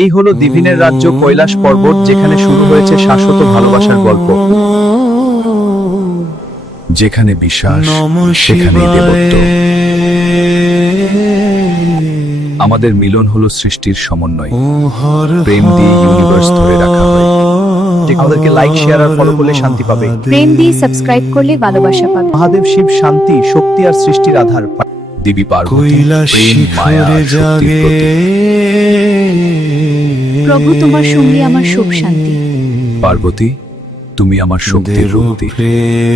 এই হলো দিভিনের রাজ্য কৈলাস পর্বত, যেখানে শুরু হয়েছে শাশ্বত ভালোবাসার গল্প। যেখানে বিশ্বাস সেখানেই দেবত্ব। আমাদের মিলন হলো সৃষ্টির সমন্বয়, প্রেম দিয়ে ইউনিভার্স ধরে রাখা হয়। আমাদেরকে লাইক, শেয়ার আর ফলো করলে শান্তি পাবে। প্রেম দিয়ে সাবস্ক্রাইব করলে ভালোবাসা পাবে। মহাদেব শিব শান্তি, শক্তি আর সৃষ্টির আধার। দেবী পার্বতী প্রেম, মায়া আর শক্তির প্রতীক। প্রভু তোমার সঙ্গে আমার সুখ শান্তি। পার্বতী তুমি আমার শক্তির রূপী।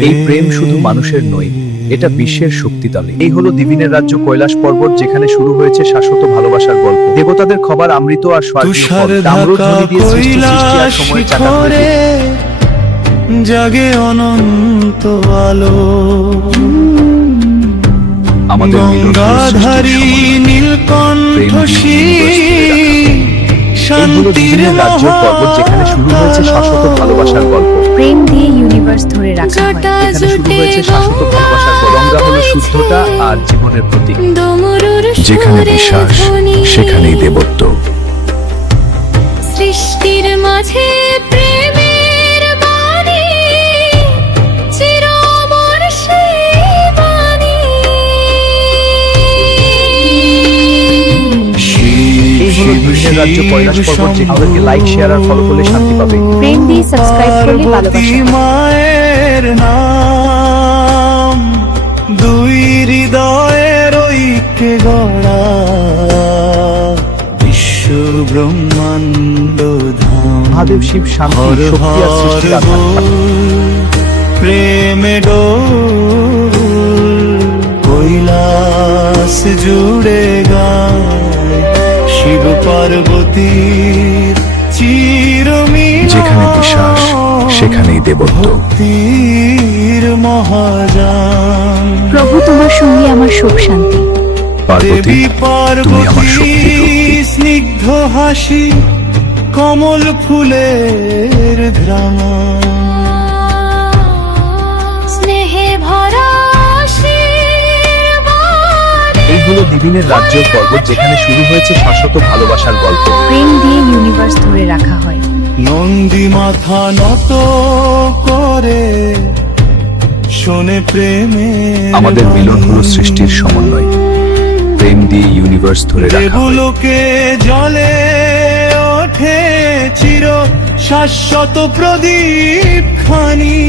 এই প্রেম শুধু মানুষের নয়, এটা বিশ্বের শক্তিতালী। এই হলো দিভিনের রাজ্য কৈলাস পর্বত, যেখানে শুরু হয়েছে শাশ্বত ভালোবাসার গল্প। দেবতাদের খবর অমৃত আর স্বর্গীয় ফল। তাম্রধ্বনি দিয়ে সৃষ্টি আর সময়ের চাকা ধরে জাগে অনন্ত আলো। আমাদের মিলন হলো গঙ্গাধারী সৃষ্টির সমন্বয়, নীলকণ্ঠ শান্তির রাজ্য পর্বত, যেখানে শুরু হয়েছে শাশ্বত ভালোবাসার গল্প। প্রেম দিয়ে ইউনিভার্স ধরে রাখা হয়। এখানে শুরু হয়েছে শাশ্বত ভালোবাসার গল্প। গঙ্গা হলো শুদ্ধতা আর জীবনের প্রতীক। যেখানে বিশ্বাস সেখানেই দেবত্ব। সৃষ্টির মাঝে প্রেমের বাণী, চির অমর সেই বাণী। এই হলো দিভিনের রাজ্য কৈলাস পর্বত, যেখানে আমাদেরকে লাইক, শেয়ার আর ফলো করলে শান্তি পাবে। প্রেম দিয়ে সাবস্ক্রাইব করলে ভালোবাসা পাবে। মায়ের নাম দুই হৃদয়ের ঐক্যে গড়া বিশ্ব ব্রহ্মাণ্ড ধাম। মহাদেব শিব শান্তি, শক্তি আর সৃষ্টির আধার। প্রেমে ডোল কৈলাস জুড়ে গায় শিব পার্বতীর চিরমিলন। যেখানে বিশ্বাস সেখানেই দেবত্ব। ভক্তির মহাযান। প্রভু তোমার সঙ্গে আমার সুখ শান্তি। পার্বতী দেবী তুমি আমার পার্বতী শক্তির রূপী। স্নিগ্ধ হাসি কমল ফুলের ধ্রামা। স্নেহে ভরা আশীর্বাদে। এই হলো দিভিনের রাজ্য পর্বত, যেখানে শুরু হয়েছে শাশ্বত ভালোবাসার গল্প। প্রেম দিয়ে ইউনিভার্স ধরে রাখা হয়। নন্দী মাথা নত করে শোনে প্রেমে। আমাদের মিলন হলো সৃষ্টির সমন্বয়, প্রেম দিয়ে ইউনিভার্স ধরে রাখা হয়। দেবলোকে জলে ওঠে চির শাশ্বত প্রদীপ খানি।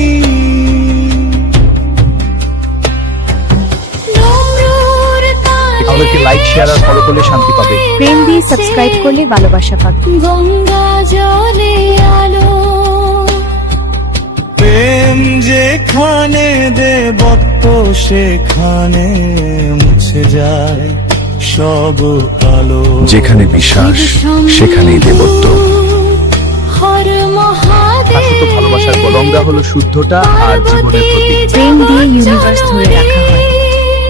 ডমরুর তালে আমাদেরকে লাইক, শেয়ার আর ফলো করলে শান্তি পাবে। প্রেম দিয়ে সাবস্ক্রাইব করলে ভালোবাসা পাবে। গঙ্গা জলে আলো। প্রেম যেখানে দেবত্ব সেখানে মুছে যায় সব কালো। যেখানে বিশ্বাস সেখানেই দেবত্ব। হর মহাদেব। শাশ্বত ভালোবাসার গল্প। গঙ্গা হলো শুদ্ধতা আর জীবনের প্রতীক। প্রেম দিয়ে ইউনিভার্স ধরে রাখা হয়।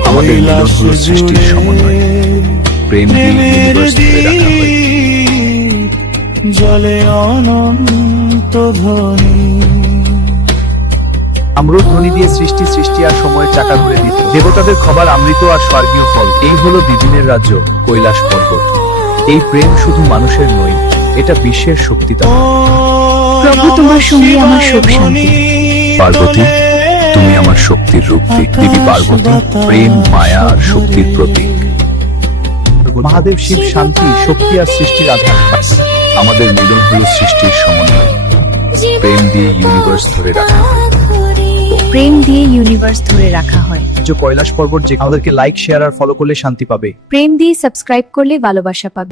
আমাদের মিলন হলো সৃষ্টির সমন্বয়, প্রেম দিয়ে প্রেমের ইউনিভার্স ধরে রাখা হয়। দ্বীপ জলে অনন্ত ধ্বনি। তাম্রধ্বনি দিয়ে সৃষ্টি আর সময়ের চাকা ঘুরে দিত। দেবতাদের খবর অমৃত আর স্বর্গীয় ফল। এই হলো দিভিনের রাজ্য কৈলাস পর্বত। এই প্রেম শুধু মানুষের নয়, এটা বিশ্বের শক্তিতালী। প্রভু তোমার সঙ্গে আমার সুখ শান্তি। পার্বতী তুমি আমার শক্তির রূপী। দেবী পার্বতী প্রেম, মায়া আর শক্তির প্রতীক। মহাদেব শিব শান্তি, শক্তি আর সৃষ্টির আধার। আমাদের মিলন হলো সৃষ্টির সমন্বয়, প্রেম দিয়ে ইউনিভার্স ধরে রাখা হয়। প্রেম দিয়ে ইউনিভার্স ধরে রাখা হয়। কৈলাস পর্বত, যে আমাদেরকে লাইক, শেয়ার আর ফলো করলে শান্তি পাবে। প্রেম দিয়ে সাবস্ক্রাইব করলে ভালোবাসা পাবে।